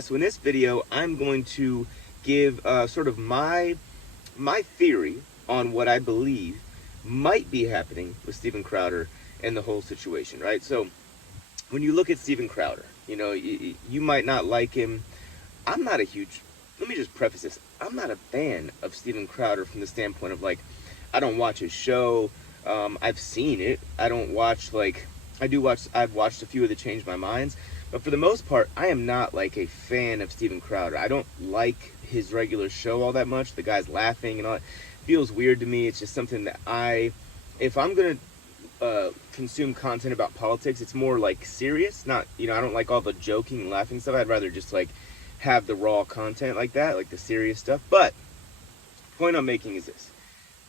So in this video, I'm going to give sort of my theory on what I believe might be happening with Steven Crowder and the whole situation, right? So when you look at Steven Crowder, you might not like him. I'm not a huge, let me just preface this. I'm not a fan of Steven Crowder from the standpoint of I don't watch his show. I've seen it. I don't watch I've watched a few of the Change My Minds. But for the most part, I am not a fan of Steven Crowder. I don't like his regular show all that much. The guy's laughing and all. It feels weird to me. It's just something that if I'm going to consume content about politics, it's more serious. Not, I don't like all the joking and laughing stuff. I'd rather just have the raw content like that, the serious stuff. But the point I'm making is this.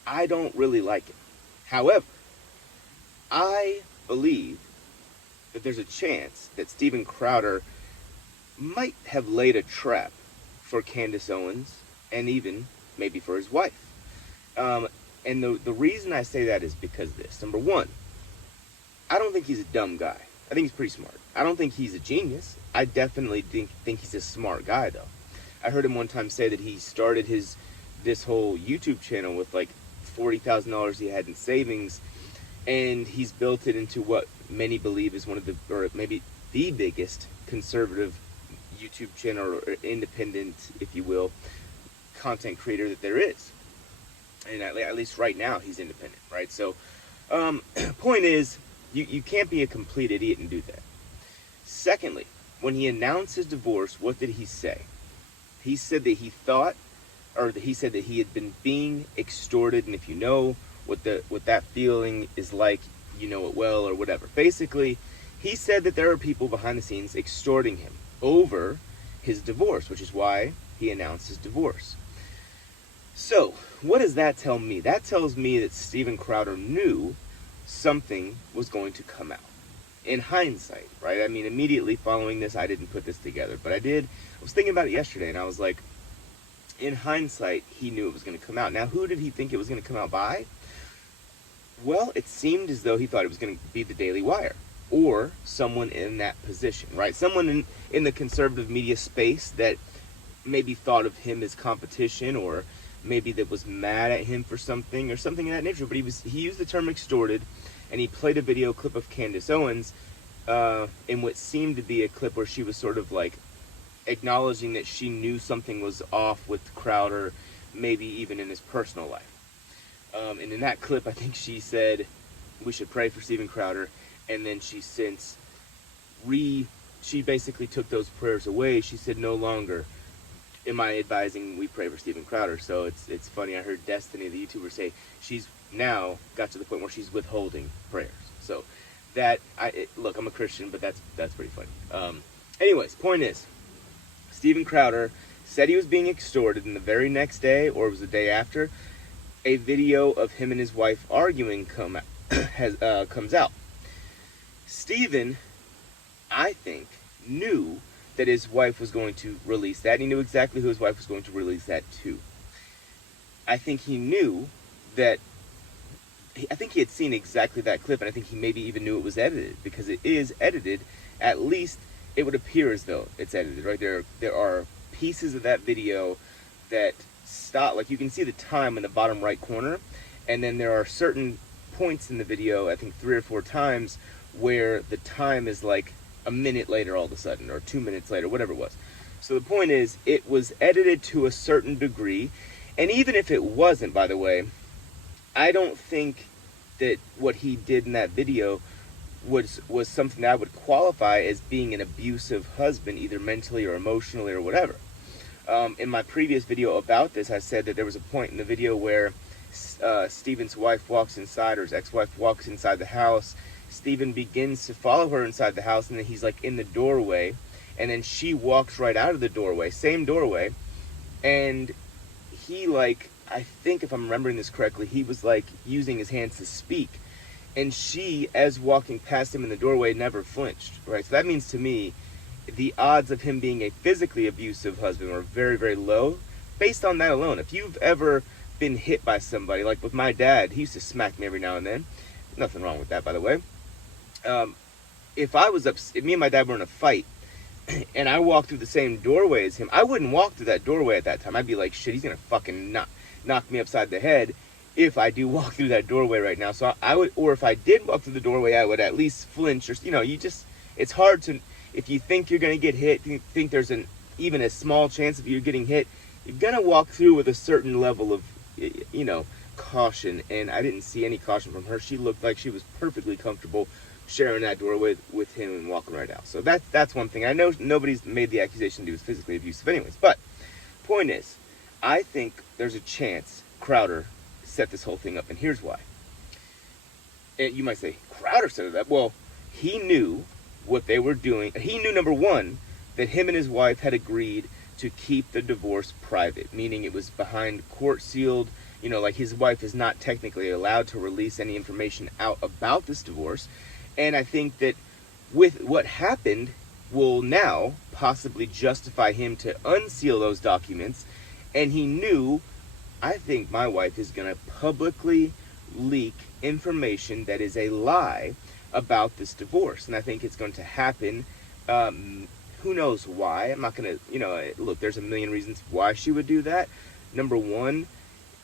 I don't really like it. However, I believe that there's a chance that Steven Crowder might have laid a trap for Candace Owens and even maybe for his wife. And the reason I say that is because of this. Number one, I don't think he's a dumb guy. I think he's pretty smart. I don't think he's a genius. I definitely think he's a smart guy, though. I heard him one time say that he started this whole YouTube channel with $40,000 he had in savings, and he's built it into what many believe is one of the, or maybe the biggest conservative YouTube channel, or independent, if you will, content creator that there is. And at least right now, he's independent, right? So, point is, you can't be a complete idiot and do that. Secondly, when he announced his divorce, what did he say? He said that he said that he had been being extorted, and if you know what that feeling is like, you know it well, or whatever. Basically, he said that there are people behind the scenes extorting him over his divorce, which is why he announced his divorce. So, what does that tell me? That tells me that Steven Crowder knew something was going to come out. In hindsight, right? I mean, immediately following this, I didn't put this together, but I did. I was thinking about it yesterday, and I was like, in hindsight, he knew it was going to come out. Now, who did he think it was going to come out by? Well, it seemed as though he thought it was going to be the Daily Wire, or someone in that position, right? Someone in the conservative media space that maybe thought of him as competition, or maybe that was mad at him for something, or something of that nature. But he used the term extorted, and he played a video clip of Candace Owens in what seemed to be a clip where she was sort of acknowledging that she knew something was off with Crowder, maybe even in his personal life. And in that clip, I think she said, we should pray for Steven Crowder. And then she basically took those prayers away. She said, no longer am I advising we pray for Steven Crowder. So it's funny. I heard Destiny, the YouTuber, say she's now got to the point where she's withholding prayers. So look, I'm a Christian, but that's pretty funny. Anyways, point is, Steven Crowder said he was being extorted, and the very next day, or it was the day after, a video of him and his wife arguing comes out. Steven, I think, knew that his wife was going to release that, and he knew exactly who his wife was going to release that to. I think he knew that, I think he had seen exactly that clip, and I think he maybe even knew it was edited, because it is edited. At least it would appear as though it's edited, right? There are pieces of that video that stop, you can see the time in the bottom right corner, and then there are certain points in the video, I think 3 or 4 times, where the time is a minute later all of a sudden, or 2 minutes later, whatever it was. So the point is, it was edited to a certain degree, and even if it wasn't, by the way, I don't think that what he did in that video was something that I would qualify as being an abusive husband, either mentally or emotionally or whatever. In my previous video about this, I said that there was a point in the video where Steven's wife walks inside, or his ex-wife walks inside the house. Steven begins to follow her inside the house, and then he's in the doorway, and then she walks right out of the doorway, same doorway, and he I think if I'm remembering this correctly, he was using his hands to speak, and she, as walking past him in the doorway, never flinched, right? So that means to me, the odds of him being a physically abusive husband are very, very low, based on that alone. If you've ever been hit by somebody, with my dad, he used to smack me every now and then. Nothing wrong with that, by the way. If me and my dad were in a fight, and I walk through the same doorway as him, I wouldn't walk through that doorway at that time. I'd be like, shit, he's gonna fucking knock me upside the head if I do walk through that doorway right now. So I would, or if I did walk through the doorway, I would at least flinch, or it's hard to, if you think you're gonna get hit, you think there's even a small chance of you getting hit, you're gonna walk through with a certain level of, caution. And I didn't see any caution from her. She looked like she was perfectly comfortable sharing that door with him and walking right out. So that's one thing. I know nobody's made the accusation that he was physically abusive anyways, but point is, I think there's a chance Crowder set this whole thing up, and here's why. And you might say, Crowder set it up. Well, he knew what they were doing. He knew, number one, that him and his wife had agreed to keep the divorce private, meaning it was behind court sealed. Like his wife is not technically allowed to release any information out about this divorce. And I think that with what happened will now possibly justify him to unseal those documents. And he knew, I think my wife is going to publicly leak information that is a lie about this divorce. And I think it's going to happen. Who knows why? I'm not going to, look, there's a million reasons why she would do that. Number one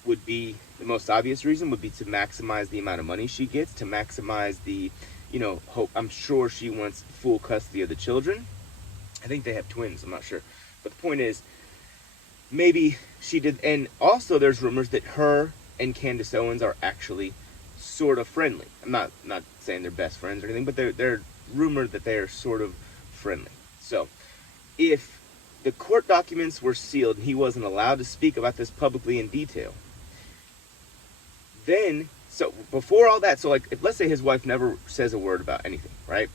would be, the most obvious reason would be to maximize the amount of money she gets, to maximize the, hope. I'm sure she wants full custody of the children. I think they have twins, I'm not sure. But the point is, maybe she did. And also there's rumors that her and Candace Owens are actually sort of friendly. I'm not saying they're best friends or anything, but they're rumored that they are sort of friendly. So if the court documents were sealed and he wasn't allowed to speak about this publicly in detail, then, so before all that, so like, if let's say his wife never says a word about anything, right?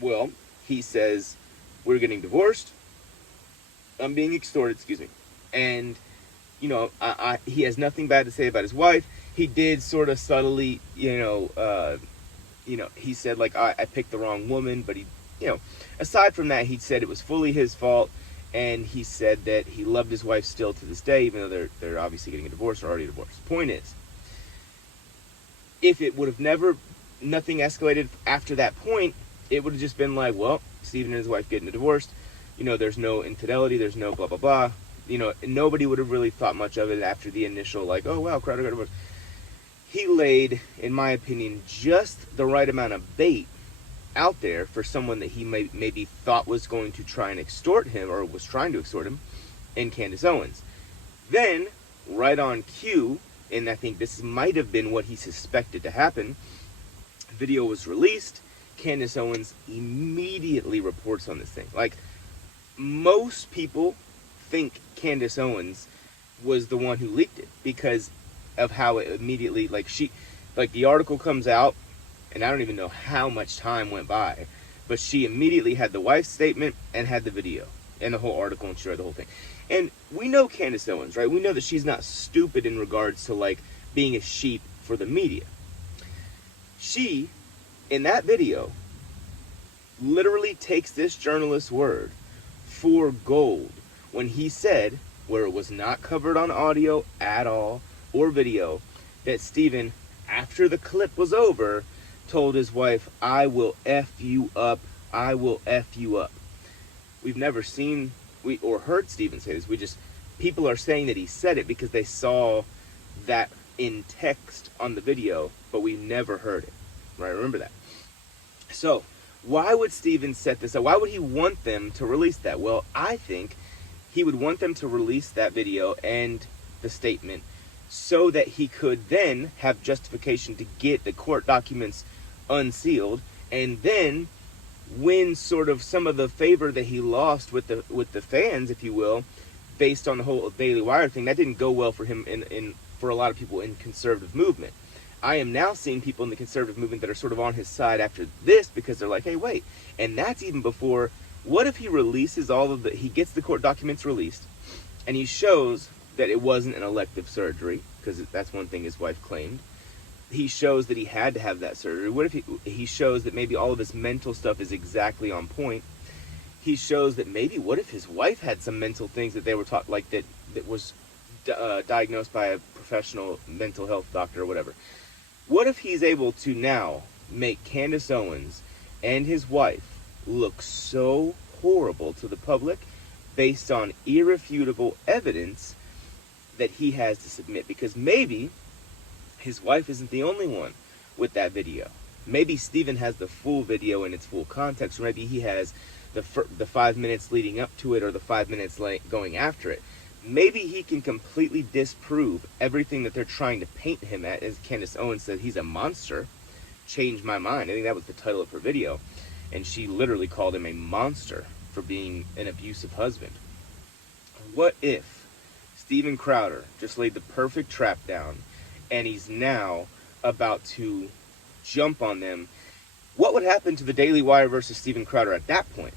Well, he says, we're getting divorced, I'm being extorted, excuse me. And, he has nothing bad to say about his wife. He did sort of subtly, he said, like, I picked the wrong woman, but he, aside from that, he said it was fully his fault. And he said that he loved his wife still to this day, even though they're obviously getting a divorce or already divorced. Point is, if it would have nothing escalated after that point, it would have just been like, well, Stephen and his wife getting a divorce. There's no infidelity, there's no blah, blah, blah. Nobody would have really thought much of it after the initial, like, oh, wow, Crowder got divorced. He laid, in my opinion, just the right amount of bait out there for someone that he maybe thought was going to try and extort him, or was trying to extort him, in Candace Owens. Then, right on cue, and I think this might have been what he suspected to happen, video was released. Candace Owens immediately reports on this thing. Like, most people think Candace Owens was the one who leaked it because of how it immediately, the article comes out, and I don't even know how much time went by, but she immediately had the wife's statement and had the video and the whole article, and shared the whole thing. And we know Candace Owens, right? We know that she's not stupid in regards to, being a sheep for the media. She, in that video, literally takes this journalist's word for gold when he said, where it was not covered on audio at all or video, that Stephen, after the clip was over, told his wife, I will F you up. I will F you up. We've never seen or heard Stephen say this. People are saying that he said it because they saw that in text on the video, but we never heard it. Right? Remember that. So, why would Stephen set this up? Why would he want them to release that? Well, I think he would want them to release that video and the statement so that he could then have justification to get the court documents unsealed, and then win sort of some of the favor that he lost with the fans, if you will, based on the whole Daily Wire thing. That didn't go well for him for a lot of people in conservative movement. I am now seeing people in the conservative movement that are sort of on his side after this, because they're like, hey, wait, and that's even before, what if he releases he gets the court documents released, and he shows that it wasn't an elective surgery, because that's one thing his wife claimed. He shows that he had to have that surgery. What if he shows that maybe all of his mental stuff is exactly on point? He shows that maybe, what if his wife had some mental things that they were taught, like that was diagnosed by a professional mental health doctor or whatever. What if he's able to now make Candace Owens and his wife look so horrible to the public based on irrefutable evidence that he has to submit. Because maybe his wife isn't the only one with that video. Maybe Stephen has the full video in its full context, or maybe he has the 5 minutes leading up to it, or the 5 minutes going after it. Maybe he can completely disprove everything that they're trying to paint him at. As Candace Owens said, he's a monster. Changed my mind. I think that was the title of her video. And she literally called him a monster for being an abusive husband. What if Steven Crowder just laid the perfect trap down and he's now about to jump on them? What would happen to the Daily Wire versus Steven Crowder at that point?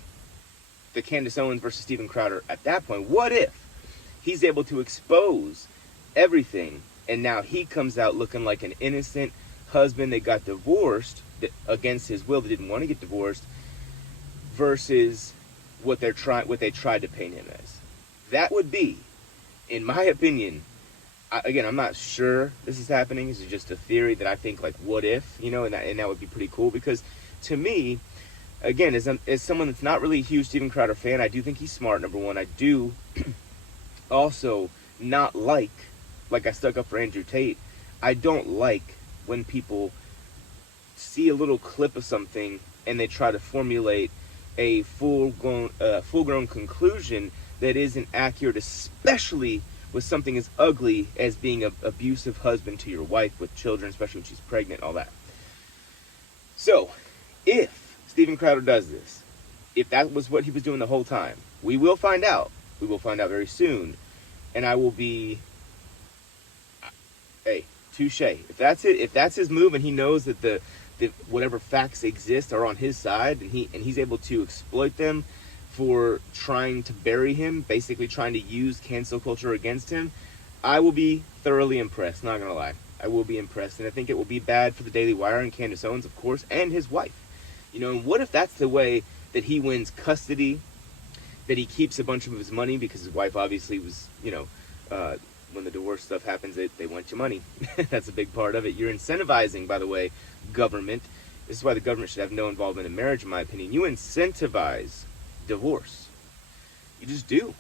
The Candace Owens versus Steven Crowder at that point? What if he's able to expose everything and now he comes out looking like an innocent husband that got divorced against his will, that didn't want to get divorced, versus what they tried to paint him as? That would be, in my opinion, again, I'm not sure this is happening. This is just a theory that I think, like, what if, and that would be pretty cool. Because to me, again, as someone that's not really a huge Steven Crowder fan, I do think he's smart, number one. I do also not like I stuck up for Andrew Tate, I don't like when people see a little clip of something and they try to formulate a full-grown conclusion that isn't accurate, especially with something as ugly as being an abusive husband to your wife with children, especially when she's pregnant, all that. So, if Steven Crowder does this, if that was what he was doing the whole time, we will find out. We will find out very soon. And I will be, hey, touche. If that's it, if that's his move, and he knows that the whatever facts exist are on his side, and he's able to exploit them for trying to bury him, basically trying to use cancel culture against him, I will be thoroughly impressed, not gonna lie. I will be impressed, and I think it will be bad for the Daily Wire and Candace Owens, of course, and his wife. And what if that's the way that he wins custody, that he keeps a bunch of his money, because his wife obviously was, when the divorce stuff happens, they want your money. That's a big part of it. You're incentivizing, by the way, government. This is why the government should have no involvement in marriage, in my opinion. You incentivize divorce. You just do.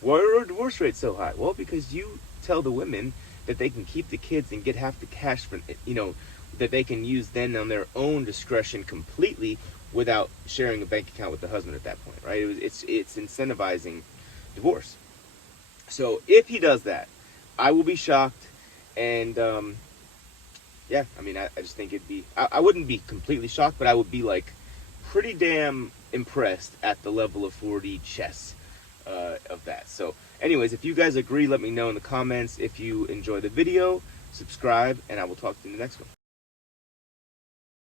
Why are divorce rates so high? Well, because you tell the women that they can keep the kids and get half the cash for, that they can use then on their own discretion completely without sharing a bank account with the husband at that point, right? It's incentivizing divorce. So if he does that, I will be shocked, and I just think it'd be, I wouldn't be completely shocked, but I would be like pretty damn impressed at the level of 4D chess of that. So anyways, if you guys agree, let me know in the comments. If you enjoy the video, subscribe, and I will talk to you in the next one.